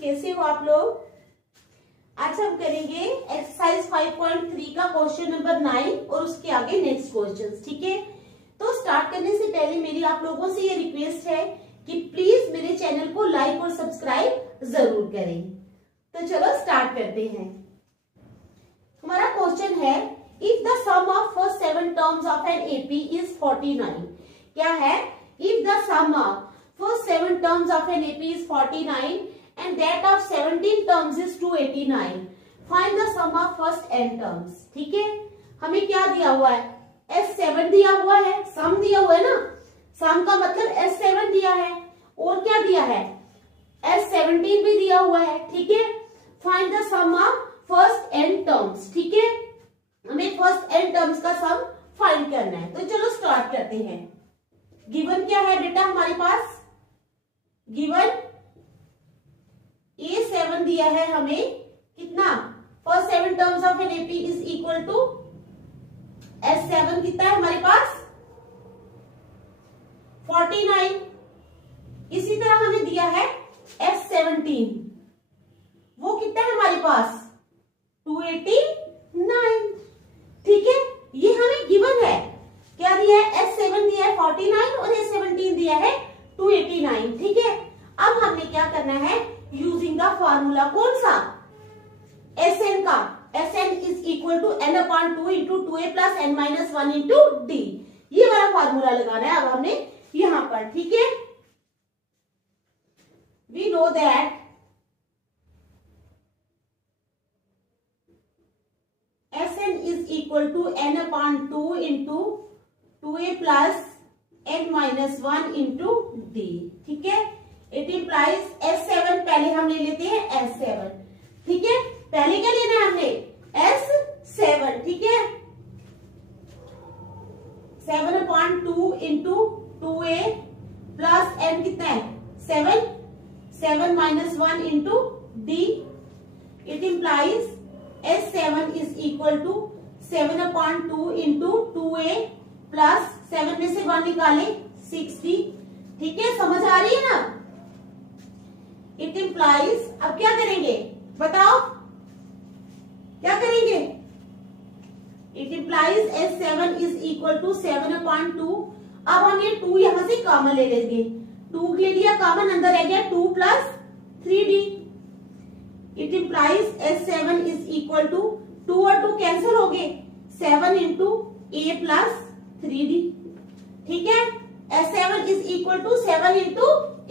कैसे हो आप लोग। आज हम करेंगे एक्सरसाइज 5.3 का क्वेश्चन नंबर 9 और उसके आगे नेक्स्ट क्वेश्चंस। ठीक है, तो स्टार्ट करने से पहले मेरी आप लोगों से ये रिक्वेस्ट है कि प्लीज मेरे चैनल को लाइक और सब्सक्राइब जरूर करें। तो चलो स्टार्ट करते हैं। हमारा क्वेश्चन है, if the sum of first 7 terms of an AP is 49। क्या है? If the sum of first 7 terms of an AP is 49 and that of 17 terms is 289. Find the sum of first n terms. ठीक है, हमें क्या दिया हुआ है? S7 दिया हुआ है, सम दिया हुआ है ना, सम का मतलब S7 दिया है और क्या दिया है? S17 भी दिया हुआ है। ठीक है, find the sum of first n terms. ठीक है, हमें फर्स्ट n टर्म्स का सम फाइंड करना है। तो चलो स्टार्ट करते हैं। गिवन क्या है बेटा हमारे पास? गिवन A7 दिया है हमें कितना? First 7 terms of an AP is equal to S7 कितना है हमारे पास? 49। इसी तरह हमें दिया है S17, वो कितना है हमारे पास? 289। ठीक है, ये हमें गिवन है। क्या दिया है? S7 दिया है 49 और S17 दिया है 289। ठीक है, अब हमने क्या करना है? यूजिंग द फॉर्मूला, कौन सा? Sn का। Sn is equal to n/2 into 2a plus n minus 1 into D. ये वाला फॉर्मूला लगाना है अब हमने यहां पर। ठीक है, we know that Sn is equal to n/2 into 2a plus n minus 1 into D. ठीक है, इट इम्प्लाइज S7, पहले हम ले लेते हैं S7। ठीक है, पहले क्या लेना है हमने? S7। ठीक है, 7/2 इंटू 2a प्लस n कितना है? 7 minus 1 into D. It implies S7 is equal to 7/2 into 2a plus 7 में से 1 निकाले 60। ठीक है, समझ आ रही है ना? इट इम्प्लाइज, अब क्या करेंगे बताओ, क्या करेंगे? It implies S7 is equal to 7/2। अब हम ये 2 यहां से कॉमन ले लेंगे। 2 ले लिया कॉमन, अंदर रह गया 2 plus 3d। It implies S7 is equal to 2 और 2 कैंसिल हो गए, 7 इंटू a प्लस 3d। ठीक है, S7 is equal to 7 into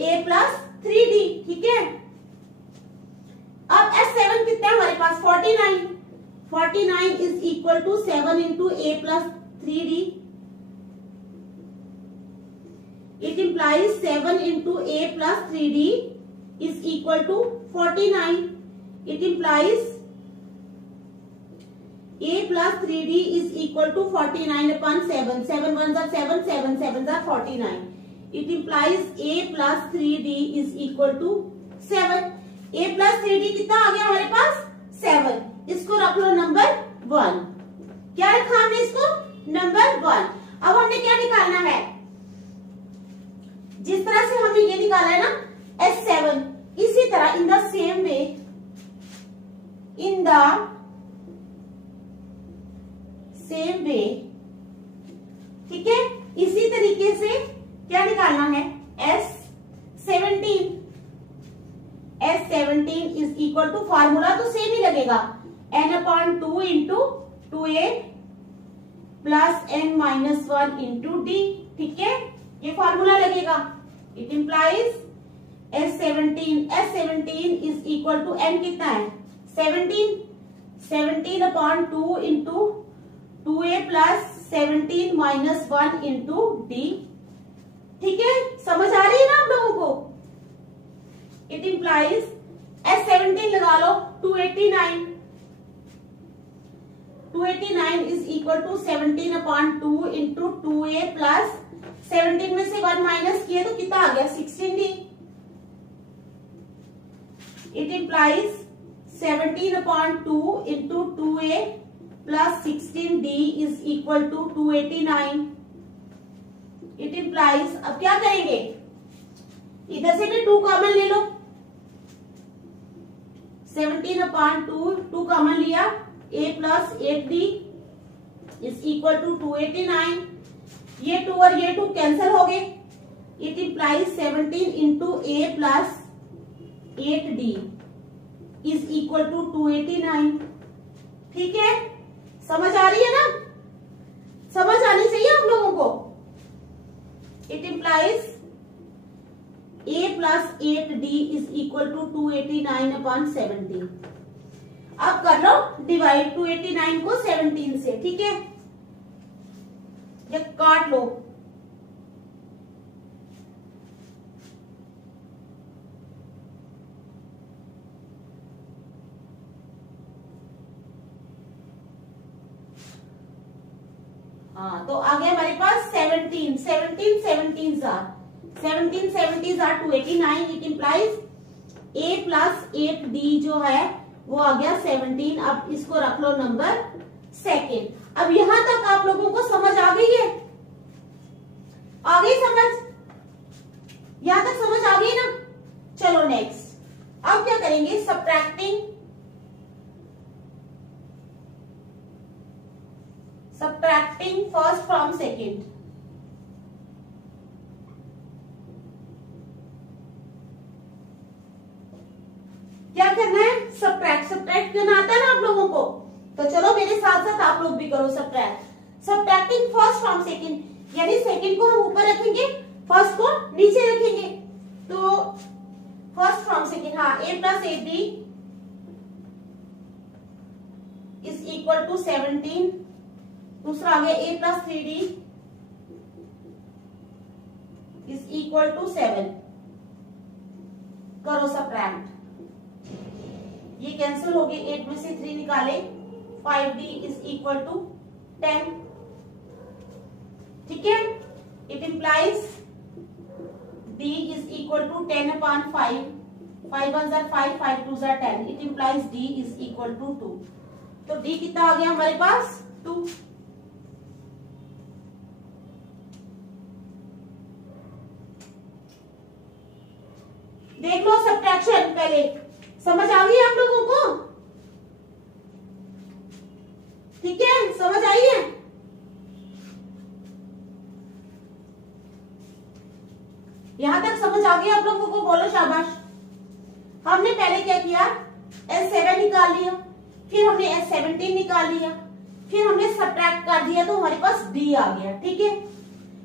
a plus 3d। ठीक है, अब S7 कितना है हमारे पास? 49। 49 is equal to 7 into a plus 3d। It implies 7 into a plus 3d is equal to 49। It implies a plus 3d is equal to 49/7। 7 1 जा 7, 7 7 जा 49। It implies a plus 3d is equal to 7। a plus 3d कितना आ गया हमारे पास? 7। इसको रख लो number 1। क्या रखा हमने इसको? नंबर 1। अब हमने क्या निकालना है? जिस तरह से हमने ये निकाला है ना S7, इसी तरह इन द सेम वे, ठीक है, इसी तरीके से क्या निकालना है? S17। S17 is equal to, formula तो सेम ही लगेगा, n/2 into 2a plus n minus 1 into D. ठीक है, ये फार्मूला लगेगा। It implies S17 is equal to n कितना है? 17। 17/2 into 2a plus 17 minus 1 into D. ठीक है, समझ आ रही है ना आप लोगों को? इट इम्प्लाइज S17 लगा लो 289। 289 is equal to 17/2 into 2a plus 17 में से 1 माइनस किए तो कितना आ गया? 16d। It implies 17/2 into 2a plus 16d is equal to 289। It implies, अब क्या करेंगे? इधर से भी 2 कॉमन ले लो, 17 अपॉन 2 कॉमन लिया, a plus 8d is equal to 289। ये 2 और ये 2 कैंसिल हो गए। It implies 17 into a plus 8d is equal to 289। ठीक है, समझ आ रही है ना? समझ आनी चाहिए आप लोगों को। It implies a plus 8d is equal to 289 upon 17। अब कर लो डिवाइड 289 को 17 से। ठीक है, ये काट लो। हाँ, तो आ गया हमारे पास 17 17 are 289। It implies a plus 8d जो है वो आ गया 17। अब इसको रख लो नंबर सेकेंड। अब यहां तक आप लोगों को समझ आ गई है? आ गई समझ? यहां तक समझ आ गई ना? चलो नेक्स्ट। अब क्या करेंगे? Subtracting first from second. क्या करना है? सब्ट्रैक्ट करना आता है ना आप लोगों को? तो चलो मेरे साथ साथ आप लोग भी करो subtract. Subtracting first from second, यानी सेकेंड को हम ऊपर रखेंगे, फर्स्ट को नीचे रखेंगे। तो फर्स्ट फ्रॉम सेकेंड, हाँ, a plus 8d is equal to 17। दूसरा आ गया a plus 3d is equal to 7। करो सब्ट्रैक्ट। ये कैंसिल हो गई, 8 में से 3 निकाले, 5d इज इक्वल टू 10। ठीक है, it implies d is equal to 10 upon 5। 5 1 जार 5, 5 2 जार 10। It implies d is equal to 2। तो d कितना आ गया हमारे पास? 2। देख लो सब्ट्रैक्शन पहले। समझ आ गई आप लोगों को? ठीक है, समझ आई है? यहां तक समझ आ गई आप लोगों को? बोलो शाबाश। हमने पहले क्या किया? S7 निकाल लिया, फिर हमने S17 निकाल लिया, फिर हमने सब्ट्रैक्ट कर दिया, तो हमारे पास D आ गया। ठीक है,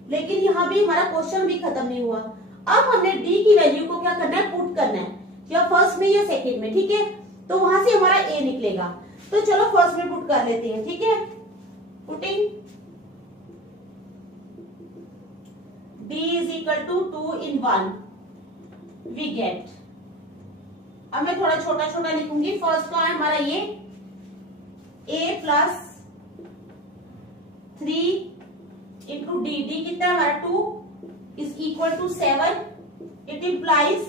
लेकिन यहां भी हमारा क्वेश्चन भी खत्म नहीं हुआ। अब हमने D की वैल्यू को क्या करना है? पुट करना है, या फर्स्ट में या सेकंड में। ठीक है, तो वहां से हमारा A निकलेगा। तो चलो फर्स्ट में पुट कर लेते हैं। ठीक है, putting D is equal to 2 in 1 we get. अब मैं थोड़ा छोटा छोटा लिखूंगी। फर्स्ट का है हमारा ये a plus 3 into D. D कितना है हमारा? 2 is equal to 7। It implies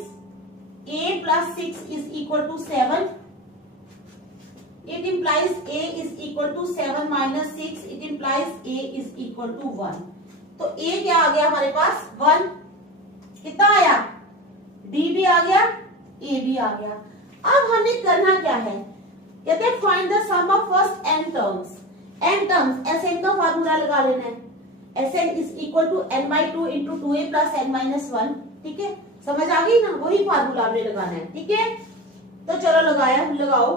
a plus 6 is equal to 7। It implies a is equal to 7 minus 6। It implies a is equal to 1। तो a क्या आ गया हमारे पास? 1। कितना आया? d भी आ गया, a भी आ गया। अब हमें करना क्या है? कहते हैं find the sum of first n terms. n terms, Sn का फार्मूला लगा लेना है। Sn is equal to n by 2 into 2a plus n minus 1। ठीक है, समझ आ गई ना? वही फार्मूला हमने लगाना है। ठीक है, तो चलो लगाओ।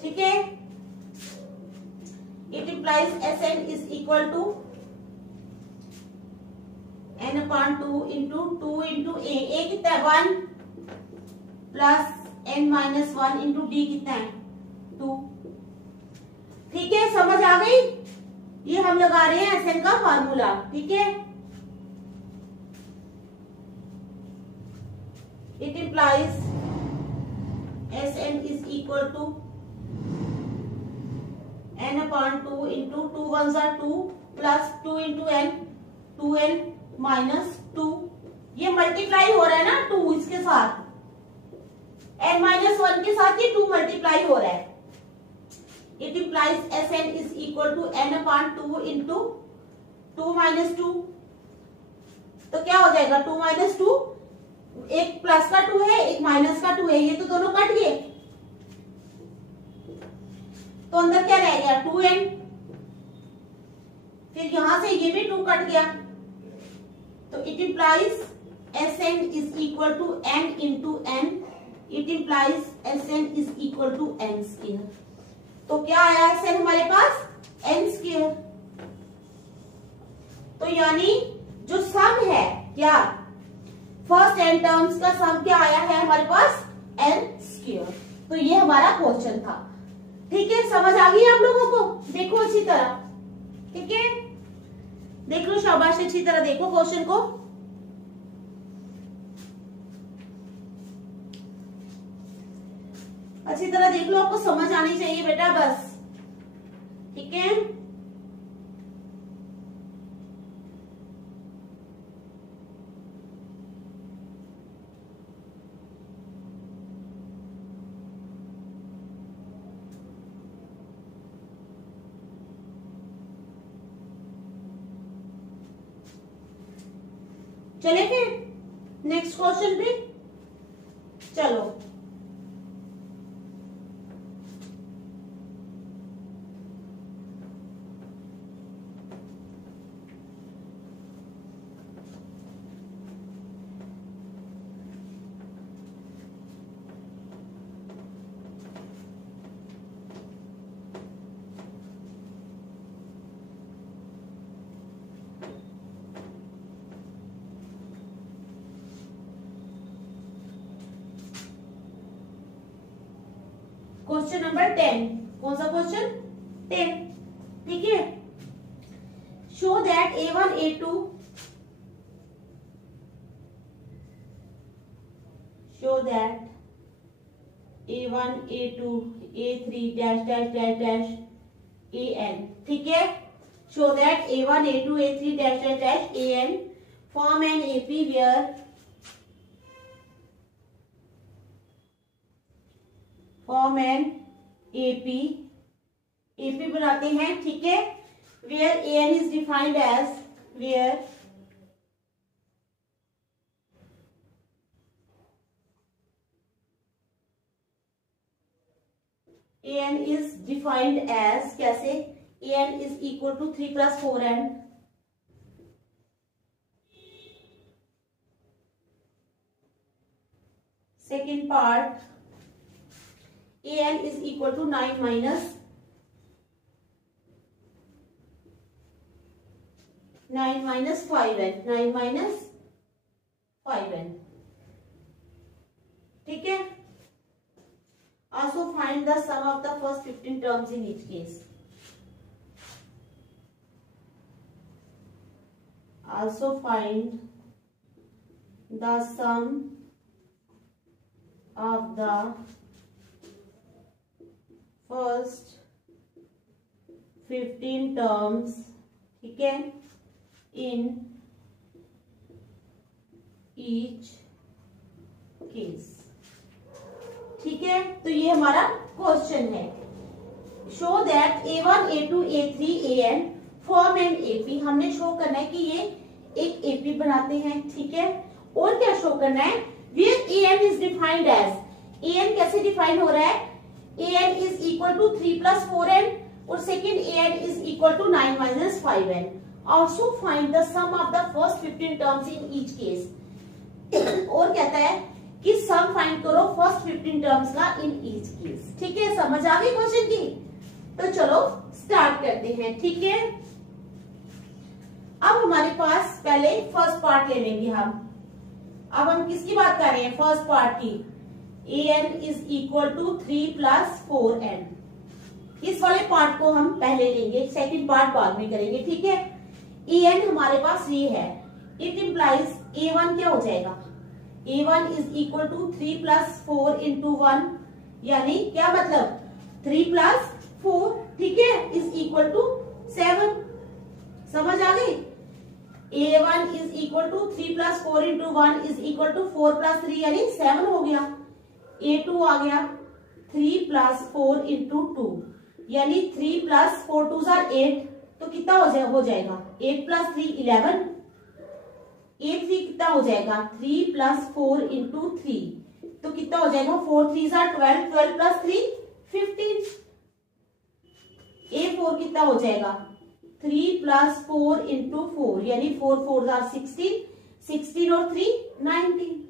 ठीक है, it implies Sn is equal to n upon 2 into 2 into a कितना है? 1 plus n minus 1 into D कितना है? 2। ठीक है, समझ आ गई? ये हम लगा रहे हैं Sn का फार्मूला। ठीक है, it implies Sn is equal to n upon 2 into 2 1 जार 2 plus 2 into n 2n minus 2। ये मल्टीप्लाई हो रहा है ना 2 इसके साथ, n माइनस 1 के साथ ये 2 मल्टीप्लाई हो रहा है। It implies S N is equal to N upon 2 into 2 minus 2। तो क्या हो जाएगा 2 माइनस 2, एक प्लस का 2 है एक माइनस का 2 है, ये तो दोनों कट गए, तो अंदर क्या रह गया 2n। फिर यहां से ये भी 2 कट गया, तो it implies S N is equal to N into N. It implies S N is equal to N square. तो क्या आया एस एन हमारे पास एन स्क्वायर। तो यानी जो सम है क्या फर्स्ट एन टर्म्स का सम क्या आया है हमारे पास एन स्क्वायर। तो ये हमारा क्वेश्चन था। ठीक है, समझ आ गई आप लोगों को? देखो अच्छी तरह, ठीक है, देख लो शाबाश, अच्छी तरह देखो क्वेश्चन को। अच्छी तरह देख लो, आपको समझ आनी चाहिए बेटा बस, ठीक है। चले फिर नेक्स्ट क्वेश्चन पे चलो। क्वेश्चन नंबर 10, कौन सा क्वेश्चन 10, ठीक है। Show that A1 A2 show that A1 A2 A3 dash dash dash dash AN, ठीक है। Show that A1 A2 A3 dash dash dash AN form an AP where form an AP बनाते हैं, ठीक है। Where AN is defined as where AN is defined as कैसे AN is equal to 3 + 4n। Second part AN is equal to 9 minus 5n, 9 minus 5n, ठीक है। Also find the sum of the first 15 terms in each case. Also find the sum of the first 15 terms, ठीक है, in each case, ठीक है। तो ये हमारा question है। Show that A1 A2 A3 AN form an AP, हमने show करना है कि ये एक AP बनाते हैं, ठीक है। और क्या शो करना है, where AN is defined as, AN कैसे डिफाइन हो रहा है, AN is equal to 3 + 4n और second AN is equal to 9 minus 5n. Also find the sum of the first 15 terms in each case. और कहता है कि सम फाइंड करो फर्स्ट 15 टर्म्स का इन ईच केस, ठीक है। समझ आ गई क्वेश्चन की? तो चलो स्टार्ट करते हैं, ठीक है। अब हमारे पास पहले फर्स्ट पार्ट ले लेंगे हम। अब हम किसकी बात कर रहे हैं, फर्स्ट पार्ट की। AN is equal to 3 + 4n। इस वाले पार्ट को हम पहले लेंगे, सेकंड पार्ट बाद में करेंगे, ठीक है। AN हमारे पास ये है, इट इम्प्लाइज A1 क्या हो जाएगा, A1 इज इक्वल टू 3 + 4 × 1, यानी क्या मतलब 3 + 4, ठीक है, इज इक्वल टू 7। समझ आ गई? A1 is equal to 3 + 4 × 1 is equal to 4 + 3 यानी 7 हो गया। A2 आ गया 3 + 4 × 2 यानी 3 प्लस 4 2 जार 8, तो कितना हो जाएगा 8 प्लस 3 11, 8 3 कितना हो जाएगा 3 प्लस 4 इंटू 3, तो कितना हो जाएगा 4 3 जार 12, 12 प्लस 3 15, A4 कितना हो जाएगा 3 प्लस 4 इंटू 4, यानी 4 4 जार 16, 16 और 3 19।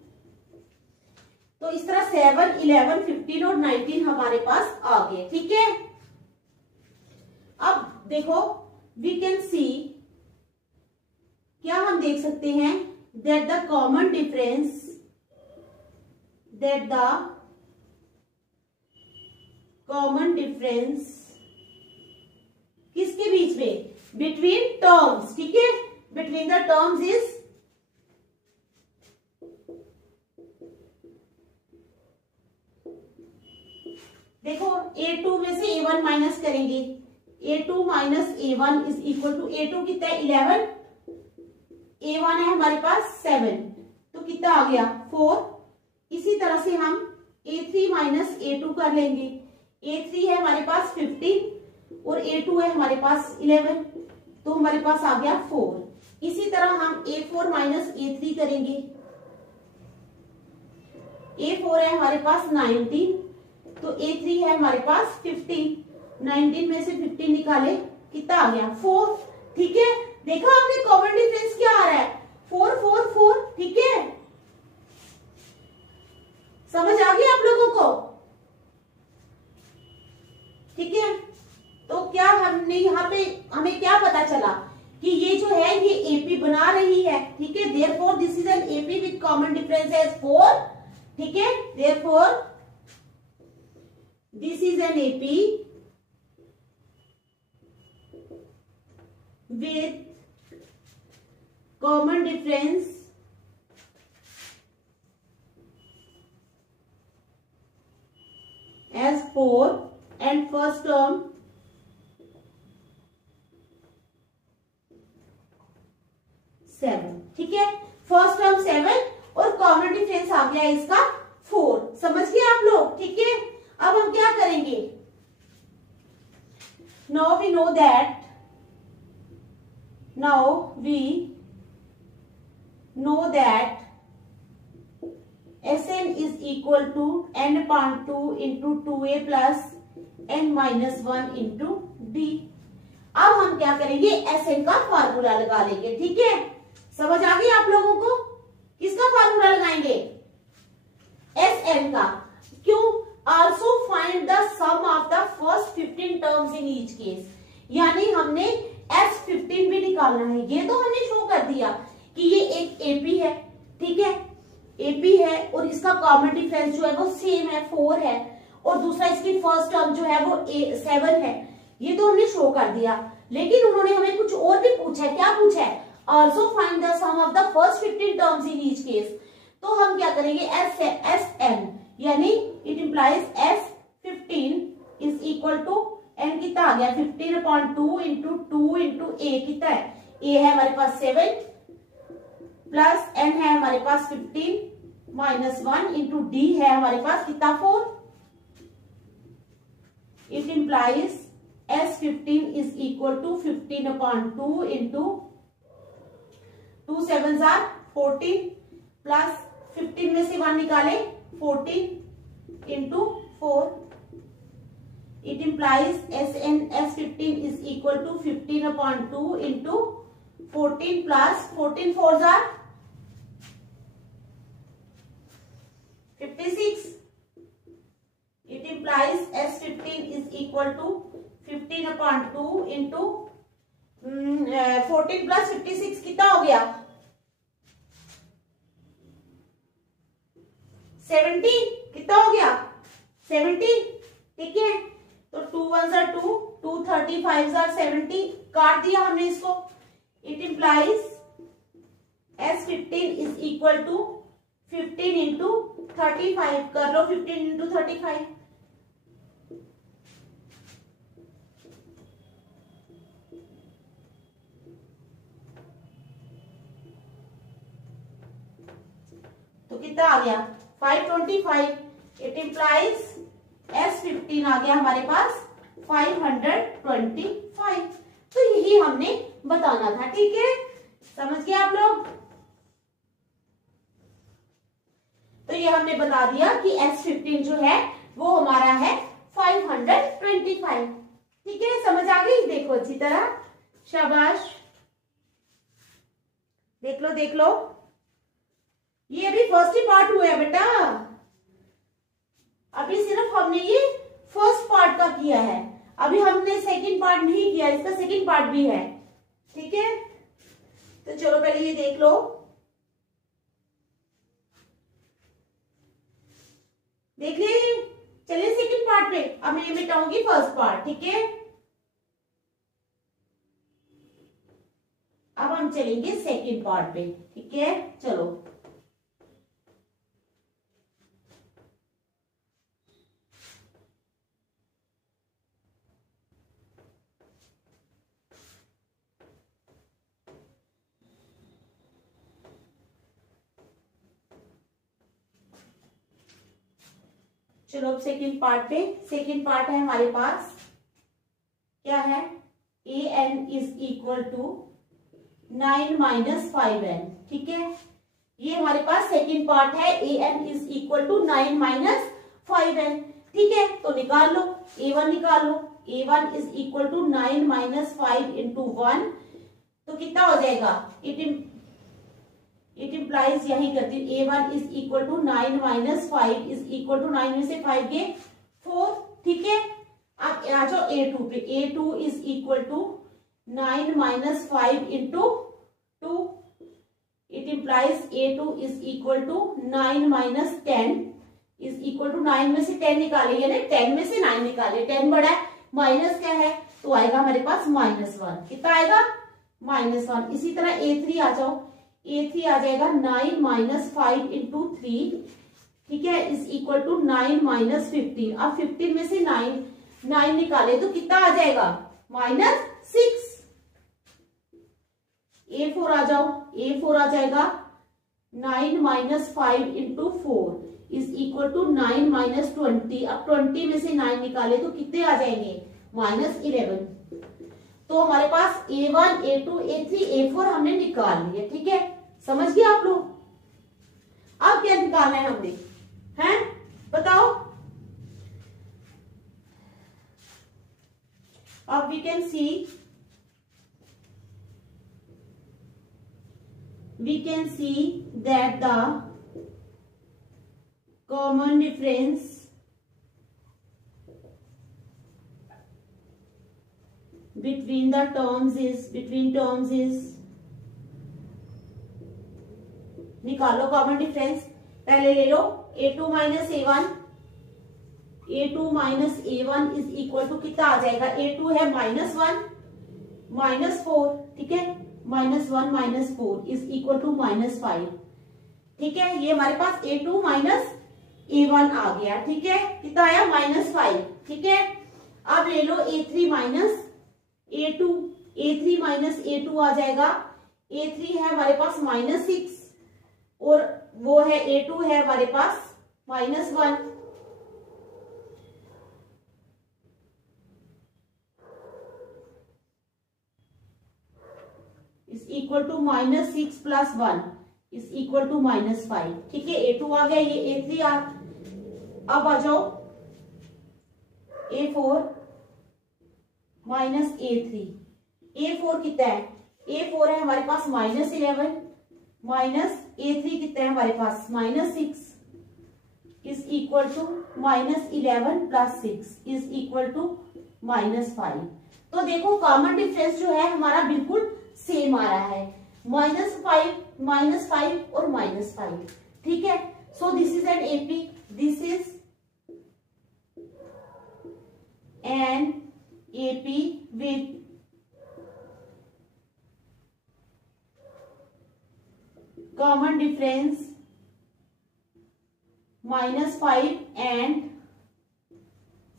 तो इस तरह 7 11 15 और 19 हमारे पास आ गए। ठीक है, अब देखो वी कैन सी, क्या हम देख सकते हैं that the common difference, that the common difference किसके बीच में, बिटवीन टर्म्स। ठीक है, बिटवीन द टर्म्स इज देखो A2 में से A1 माइनस करेंगे, A2 minus A1 is equal to A2 कितना है 11, A1 है हमारे पास 7, तो कितना आ गया 4। इसी तरह से हम A3 माइनस A2 कर लेंगे, A3 है हमारे पास 15 और A2 है हमारे पास 11, तो हमारे पास आ गया 4। इसी तरह हम A4 माइनस A3 करेंगे, A4 है हमारे पास 19, तो A3 है हमारे पास 15, 19 में से 15 निकाले कितना आ गया 4। ठीक है, देखा आपने कॉमन डिफरेंस क्या आ रहा है 4 4 4। ठीक है, समझ आ गई आप लोगों को। ठीक है, तो क्या हमने यहाँ पे हमें क्या पता चला कि ये जो है ये एपी बना रही है। ठीक है, therefore this is an AP with common difference as 4। ठीक है, therefore this is an AP with common difference as 4 and first term seven. ठीक है, फर्स्ट टर्म 7 और कॉमन डिफरेंस आ गया इसका 4। समझ गए आप लोग। ठीक है, अब हम क्या करेंगे, now we know that, Sn is equal to n upon 2 into 2a plus n minus 1 into d। अब हम क्या करेंगे, Sn का फार्मूला लगा लेंगे। ठीक है, समझ आ गई आप लोगों को। किसका फार्मूला लगाएंगे, Sn का। क्यों, also find the sum of the first 15 terms in each case, यानी हमने S15 भी निकालना है। ये तो हमने शो कर दिया कि ये एक AP है। ठीक है, AP है और इसका कॉमन डिफरेंस जो है वो सेम है 4 है, और दूसरा इसकी फर्स्ट टर्म जो है वो 7 है। ये तो हमने शो कर दिया, लेकिन उन्होंने हमें कुछ और भी पूछा है। क्या पूछा है, also find the sum of the first 15 terms in each case। तो हम क्या करेंगे, Sn यानी it implies S15 is equal to n कितना आ गया 15 अपॉन 2 इंटू 2 इंटू a कितना है, a है हमारे पास 7 प्लस n है हमारे पास 15 माइनस 1 इंटू d है हमारे पास कितना 4। It implies S15 is equal to 15 upon 2 into 2 7 जार 14 प्लस 15 में से 1 निकाले 14 into 4। It implies S15 is equal to 15 upon 2 into 14 plus 14 4s are 56. It implies S15 is equal to 15 upon 2 into 14 plus 56 कितना हो गया 70। कितना हो गया 70। ठीक है, तो 2 1s are 2, 2 35s are 70, काट दिया हमने इसको। It implies S15 is equal to 15 into 35, कर लो 15 इंटू 35। तो कितना आ गया 525। इट इम्प्लाइज S15 आ गया हमारे पास 525। तो यही हमने बताना था, ठीक है, समझ गए आप लोग। तो ये हमने बता दिया कि S15 जो है वो हमारा है 525, ठीक है, समझ आ गई। देखो अच्छी तरह, शाबाश, देख लो देख लो, ये अभी फर्स्ट ही पार्ट हुआ है बेटा, अभी सिर्फ हमने ये फर्स्ट पार्ट का किया है, अभी हमने सेकंड पार्ट नहीं किया, इसका सेकंड पार्ट भी है, ठीक है। तो चलो पहले ये देख लो, देख ले, चलिए सेकंड पार्ट पे, अब मैं ये मिटाऊंगी फर्स्ट पार्ट, ठीक है। अब हम चलेंगे सेकंड पार्ट पे, ठीक है, चलो। चलो अब सेकंड पार्ट पे, सेकंड पार्ट है हमारे पास, क्या है, an is equal to 9 minus 5n, ठीक है, ये हमारे पास सेकंड पार्ट है, an is equal to 9 minus 5n, ठीक है। तो निकाल लो, a1 निकाल लो, a1 is equal to 9 minus 5 into 1, तो कितना हो जाएगा, इट इम्प्लाइज, यही करती हूँ, a1 is equal to 9 minus 5 is equal to 9 में से 5 गए 4, ठीक है। अब आ जाओ a2 पे, a2 is equal to 9 minus 5 into 2, it implies a2 is equal to 9 minus 10 is equal to 9 में से 10 निकाले, यानी 10 में से 9 निकाले, 10 बड़ा है, माइनस क्या है, तो आएगा हमारे पास -1, कितना आएगा, -1। इसी तरह a3 आ जाओ, a3 आ जाएगा 9 माइनस 5 इंटू 3, ठीक है, इज इक्वल टू 9 माइनस 15। अब 15 में से 9 निकाले तो कितना आ जाएगा, -6। a4 आ जाओ, a4 आ जाएगा 9 minus 5 into 4 is equal to 9 minus 20। अब 20 में से 9 निकाले तो कितने आ जाएंगे, -11। तो हमारे पास a1, a2, a3, a4 हमने निकाल लिया, ठीक है, समझ गए आप लोग। अब क्या निकालना है हमने, हैं बताओ। अब we can see that the common difference between terms is निकालो कॉमन डिफरेंस, पहले ले लो a2 minus a1, a2 minus a1 is equal to कितना आ जाएगा, a2 है -1 -4, ठीक है, -1 -4 इज इक्वल टू -5, ठीक है, ये हमारे पास a2 माइनस a1 आ गया, ठीक है, कितना आया, -5, ठीक है। अब ले लो a3 minus a2, a3 minus a2 आ जाएगा, a3 है हमारे पास -6 और वो है a2 है हमारे पास -1, is equal to -6 plus 1 is equal to -5, ठीक है, a2 आ गया, ये a3 आ। अब आ जाओ a4 माइनस a3, a4 कितना है, a4 है हमारे पास -11 माइनस a3 कितना है हमारे पास -6 is equal to -11 plus 6 is equal to -5। तो देखो कॉमन डिफरेंस जो है हमारा बिल्कुल सेम आ रहा है, -5 और -5, ठीक है। So this is N AP, this is N AP with common difference -5 and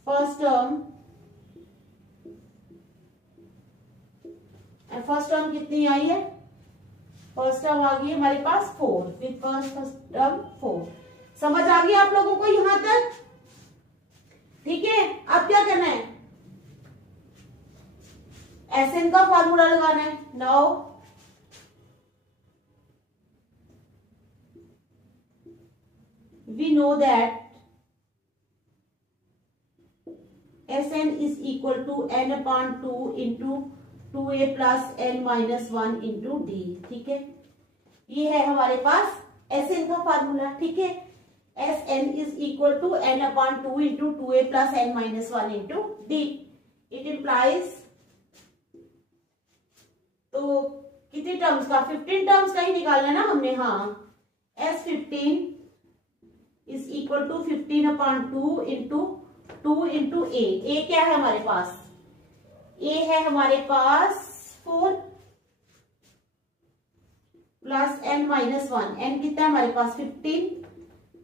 first term कितनी आई है, फर्स्ट टर्म आ गई हमारे पास 4 विथ फर्स्ट टर्म 4। समझ आ गई आप लोगों को यहां तक, ठीक है। अब क्या करना है, Sn का फॉर्मूला लगाना है। Now we know that Sn is equal to n upon 2 into 2a plus n minus 1 into d। ठीक है, ये है हमारे पास Sn का फार्मूला। ठीक है, Sn is equal to n upon 2 into 2a plus n minus 1 into d। It implies, तो कितने टर्म्स का, 15 टर्म्स का ही निकालना ना हमने। हाँ, S15 is equal to 15 upon 2 into 2 into a। a क्या है हमारे पास, a है हमारे पास 4 प्लस n माइनस 1। n कितना है हमारे पास 15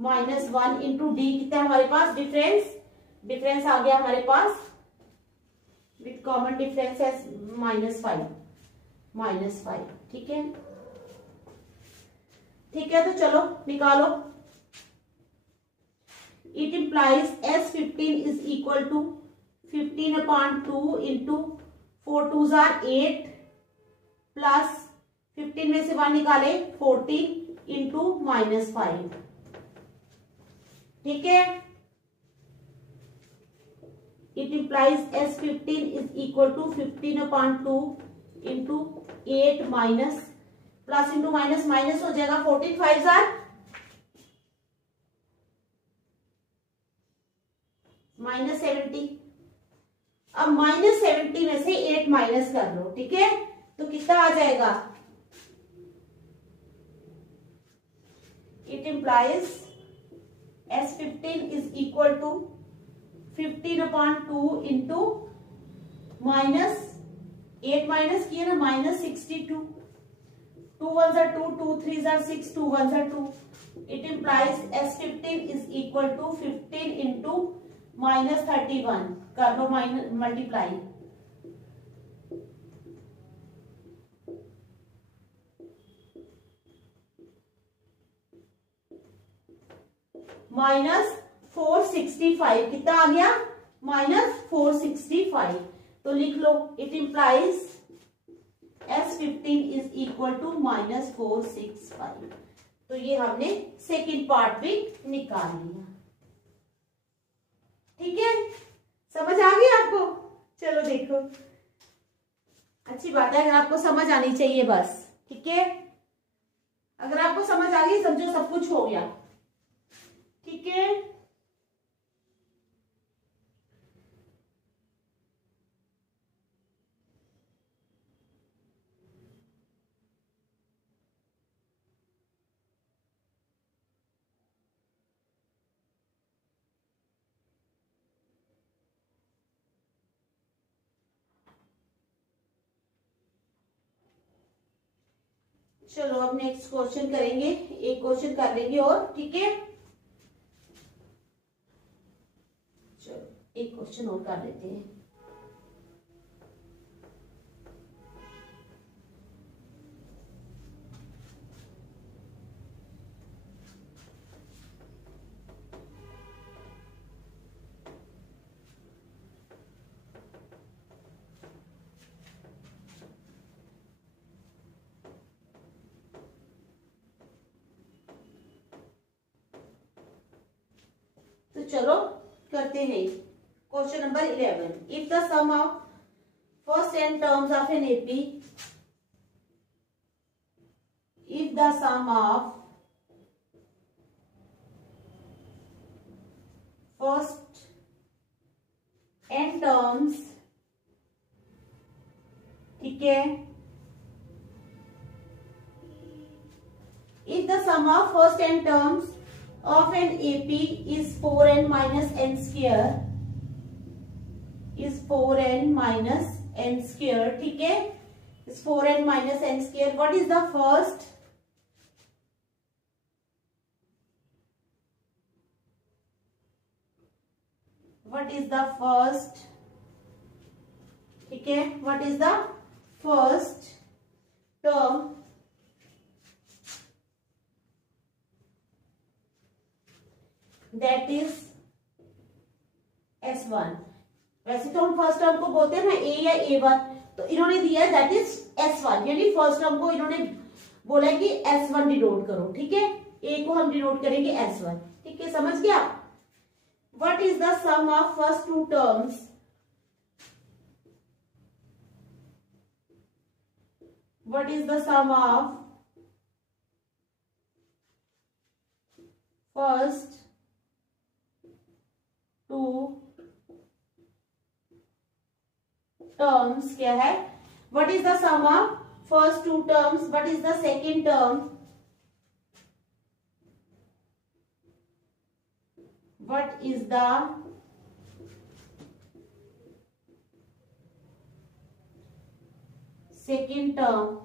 माइनस 1 इंटू डी कितना है हमारे पास, डिफरेंस आ गया हमारे पास विथ कॉमन डिफरेंस है -5। ठीक है, तो चलो निकालो। It implies S15 is equal to 15 upon 2 into 4 2s are 8 plus 15 में से 1 निकाले 14 into -5। ठीक है, It implies S15 is equal to 15 upon 2 into 8 minus plus into minus minus हो जाएगा 14 5s are -70। अब -70 में से 8 माइनस कर लो। ठीक है, तो कितना आ जाएगा, it implies S15 is equal to 15 upon 2 into -8 minus किए ना -62। 2 1s are 2, 2 3s are 6, 2 1s are 2। It implies S15 is equal to 15 into -31 कर लो मल्टीप्लाई -465 कितना आ गया, -465। तो लिख लो, it implies S15 is equal to -465। तो ये हमने सेकंड पार्ट भी निकाल लिया। ठीक है, समझ आ गई आपको। चलो देखो, अच्छी बात है, अगर आपको समझ आनी चाहिए बस। ठीक है, अगर आपको समझ आ गई समझो सब कुछ हो गया। ठीक है, चलो अब नेक्स्ट क्वेश्चन करेंगे, एक क्वेश्चन कर लेंगे और। ठीक है, चलो एक क्वेश्चन और कर लेते हैं। तो चलो करते हैं question number 11। If the sum of first n terms of an AP, if the sum of first n terms, ठीक है, if the sum of first n terms of an AP is 4n minus n square, is 4n minus n square, ठीक है, is 4n minus n square, what is the first, what is the first, ठीक है, what is the first term that is S1। वैसे तो हम first term को बोलते हैं ना A या A1, तो इन्होंने दिया दैट इज S1, यानी फर्स्ट टर्म को इन्होंने बोला है कि S1 डिनोट करो, ठीक है। ए को हम डिनोट करेंगे S1, ठीक है, समझ गया। What is the sum of first two terms, what is the sum of first two terms, क्या है, what is the sum of first two terms, what is the second term, what is the second term,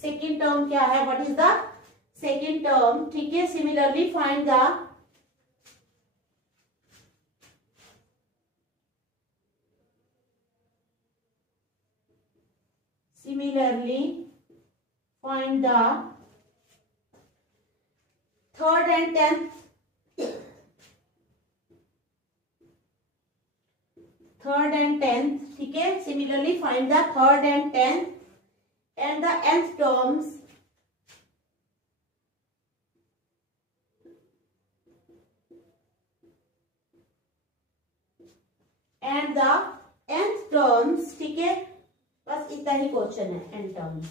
second term क्या है, what is the second term, ठीक है। Similarly find the third and tenth, third and tenth, ठीक है। Similarly find the third and tenth and the nth terms and the nth terms, ठीक है। बस इतना ही क्वेश्चन है, n टर्म्स।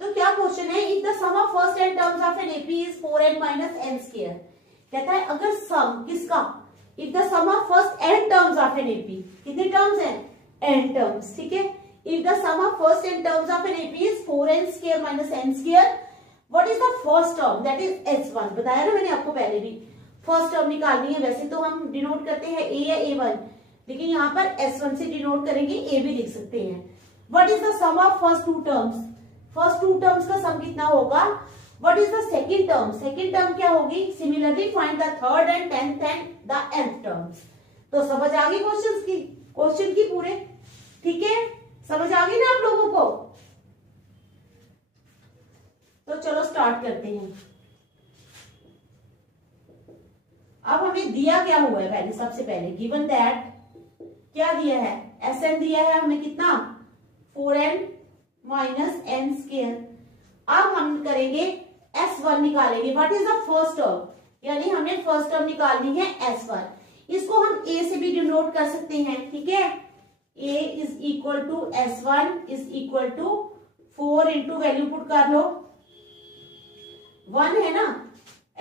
तो क्या क्वेश्चन है, if the sum of first n terms of an AP is 4n minus n square, कहता है अगर सम किसका, if the sum of first n terms of an AP, कितने टर्म्स हैं, n टर्म्स, ठीक है। If the sum of first n terms of an AP is 4n square minus n square, what is the first term, that is S1। बताया ना मैंने आपको पहले भी, फर्स्ट टर्म निकालनी है। वैसे तो हम डिनोट करते हैं a या a1, लेकिन यहाँ पर S1 से डिनोट करेंगे, a भी लिख सकते हैं। What is the sum of first two terms, first two terms का सम कितना होगा। What is the second term, second term क्या होगी। Similarly find the third and tenth and the nth terms. तो समझ आ गई क्वेश्चन की पूरे, ठीक है, समझ आ गई ना आप लोगों को। तो चलो स्टार्ट करते हैं। अब हमें दिया क्या हुआ है, पहले सबसे पहले गिवन दैट क्या दिया है, Sn दिया है हमें कितना, 4n माइनस n स्क्वायर। अब हम करेंगे S1 निकालेंगे, what is the first term, यानी हमने फर्स्ट टर्म निकालनी है S1। इसको हम a से भी डिनोट कर सकते हैं, ठीक है। a is equal to S1 is equal to 4 into value put कर लो, 1 है ना,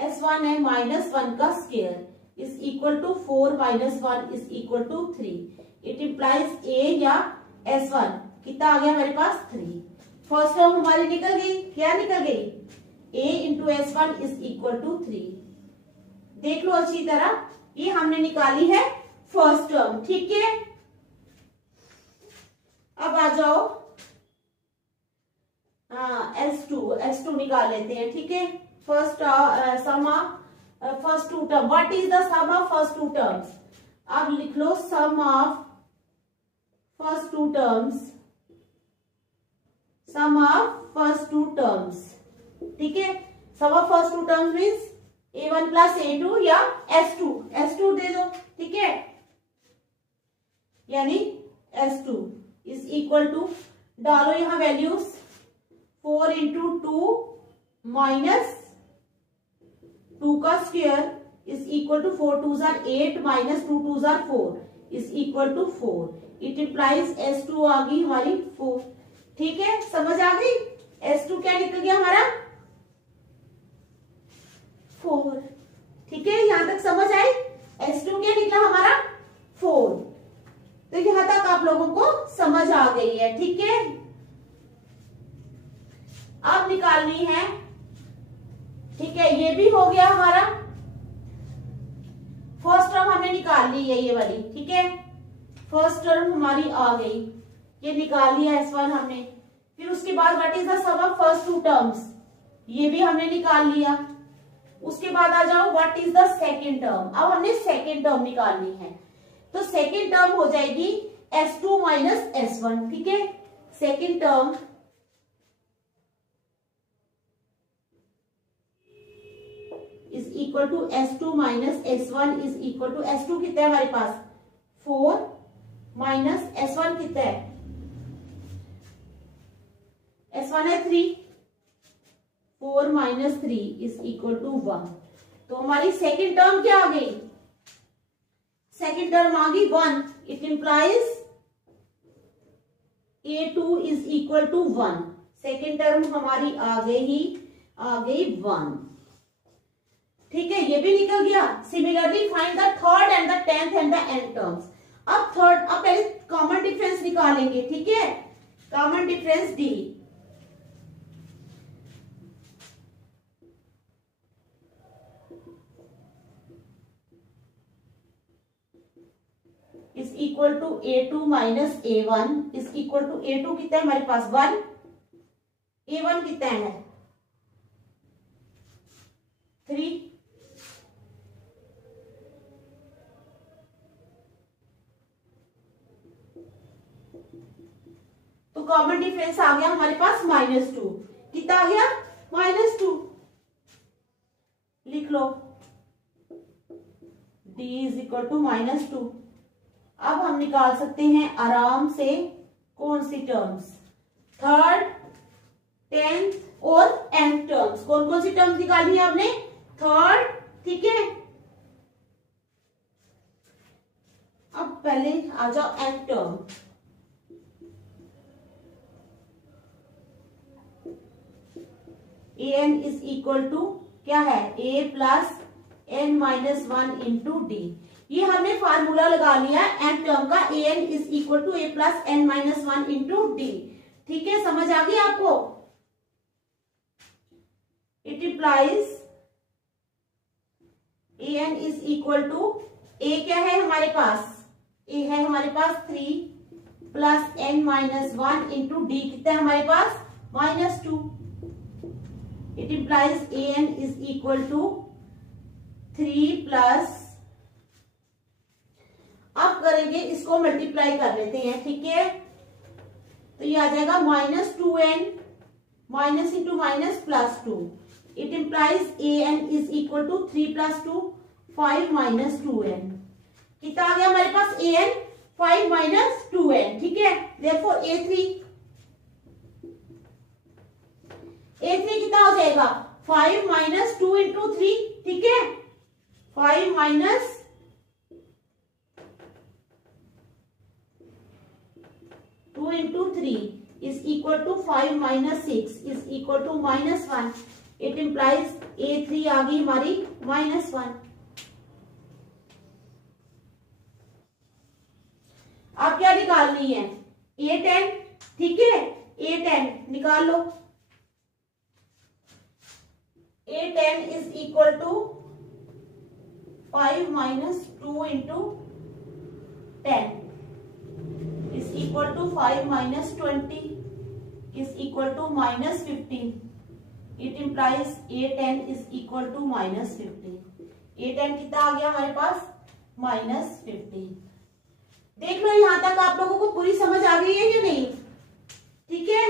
S1 है माइनस 1 का square is equal to 4 minus 1 is equal to 3। It implies a या S1 कितना आ गया हमारे पास, 3। फर्स्ट टर्म हमारी निकल गई, क्या निकल गई, a into S1 is equal to 3। देख लो अच्छी तरह, ये हमने निकाली है फर्स्ट टर्म, ठीक है। अब आ जाओ S2 निकाल लेते हैं, ठीक है। First sum of first two term, what is the sum of first two terms. अब लिख लो sum of first two terms, sum of first two terms, ठीक है। Sum of first two terms means a1 plus a2 या S2 दे दो, ठीक है। यानी S2 इज इक्वल टू, डालो यहां वैल्यूज, 4 इंटू 2 माइनस 2 का स्क्वायर इज इक्वल टू 4 2 जार 8 माइनस 2 2 जार 4 is equal to 4। It implies S2 आ गई हमारी 4, ठीक है, समझ आ गई। S2 क्या निकल गया हमारा, 4, ठीक है, यहां तक समझ आई। S2 क्या निकला हमारा, 4। तो यहां तक आप लोगों को समझ आ गई है, ठीक है। अब निकालनी है, ठीक है, ये भी हो गया हमारा, फर्स्ट टर्म हमने निकाल ली है ये वाली, ठीक है। फर्स्ट टर्म हमारी आ गई, ये निकाल लिया S1 हमने। फिर उसके बाद what is the sum of first two terms, ये भी हमने निकाल लिया। उसके बाद आ जाओ what is the second term. अब हमने सेकेंड टर्म निकालनी है, तो सेकेंड टर्म हो जाएगी S2 माइनस S1, ठीक है। Second term is equal to S2 minus S1 is equal to, S2 कितना है हमारे पास, 4 माइनस S1 कितना है S1 है 3, 4 माइनस 3 इज इक्वल टू 1। तो हमारी सेकेंड टर्म क्या आ गई? सेकेंड टर्म आ गई 1। It implies A2 is equal to 1। Second term हमारी आ गई 1। ठीक है, ये भी निकल गया। Similarly find the third and the 10th and the and terms. अब पहले कॉमन डिफरेंस निकालेंगे। ठीक है, common difference D is equal to A2 minus A1 is equal to A2 कितना है हमारे पास 1, A1 कितना है 3, तो कॉमन डिफरेंस आ गया हमारे पास -2। कितना आ गया? -2। लिख लो D इज इक्वल टू -2। अब हम निकाल सकते हैं आराम से कौन सी टर्म्स? थर्ड, 10th और nth टर्म्स। कौन कौन सी टर्म्स निकालनी है आपने? थर्ड, ठीक है। अब पहले आ जाओ nth term. an is equal to क्या है? a plus n minus 1 into D. ये हमने फार्मूला लगा लिया एन टर्म का। an is equal to a plus n minus 1 into D. ठीक है, समझ आ गई आपको? It implies an is equal to a क्या है हमारे पास? a है हमारे पास 3 plus n minus 1 into D. कितना है हमारे पास? -2। It implies an is equal to 3 plus, अब करेंगे इसको मल्टीप्लाई कर लेते हैं। ठीक है, तो ये आ जाएगा -2n minus into minus +2। It implies an is equal to 3 plus 2 5 minus 2n। कितना आ गया हमारे पास? an 5 minus 2n। ठीक है, देयरफॉर a3 कितना हो जाएगा? 5 माइनस 2 इंटू 3। ठीक है, 5 minus 2 into 3 is equal to 5 minus 6 is equal to -1। It implies a3 आ गई हमारी -1। आप क्या निकालनी है? a10। ठीक है, a10 निकाल लो। a10 is equal to 5 minus 2 into 10 is equal to 5 minus 20 is equal to -15। It implies a10 is equal to -15। a10 कितना आ गया हमारे पास? -15। देख लो, यहां तक आप लोगों को पूरी समझ आ गई है या नहीं? ठीक है,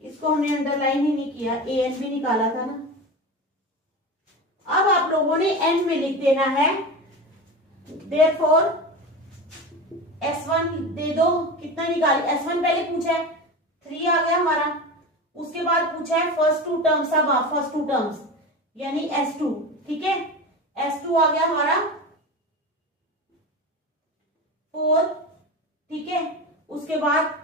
इसको हमने अंडरलाइन ही नहीं किया, an भी निकाला था ना। अब आप लोगों ने n में लिख देना है। देयरफॉर s1 दे दो। कितना निकाल? s1 पहले पूछा है 3 आ गया हमारा। उसके बाद पूछा है फर्स्ट 2 टर्म्स। अब फर्स्ट 2 टर्म्स यानी s2। ठीक है, s2 आ गया हमारा 4। ठीक है, उसके बाद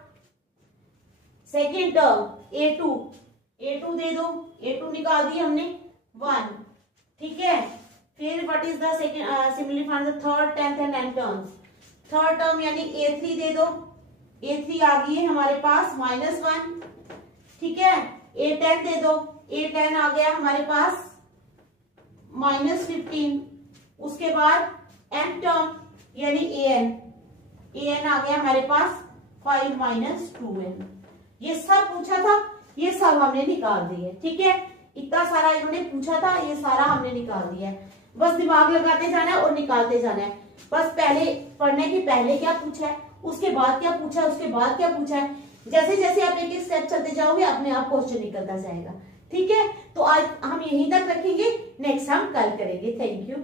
सेकेंड टर्म a2 दे दो। a2 निकाल दी हमने 1। ठीक है, फिर what is the second? Similarly find the third, 10th and nth terms. Third term यानी a3 दे दो। a3 आ गई है हमारे पास -1। ठीक है, a10 दे दो। a10 आ गया हमारे पास -15। उसके बाद nth टर्म यानी an आ गया हमारे पास 5 माइनस 2n। ये सब पूछा था, ये सब हमने निकाल दिए। ठीक है, इतना सारा इन्होंने पूछा था, ये सारा हमने निकाल दिया है। बस दिमाग लगाते जाना है और निकालते जाना है। बस पहले पढ़ने के पहले क्या पूछा है, उसके बाद क्या पूछा है, उसके बाद क्या पूछा है। जैसे जैसे आप एक एक स्टेप चलते जाओगे अपने आप क्वेश्चन निकलता जाएगा। ठीक है, तो आज हम यहीं तक रखेंगे, नेक्स्ट हम कल करेंगे। Thank you.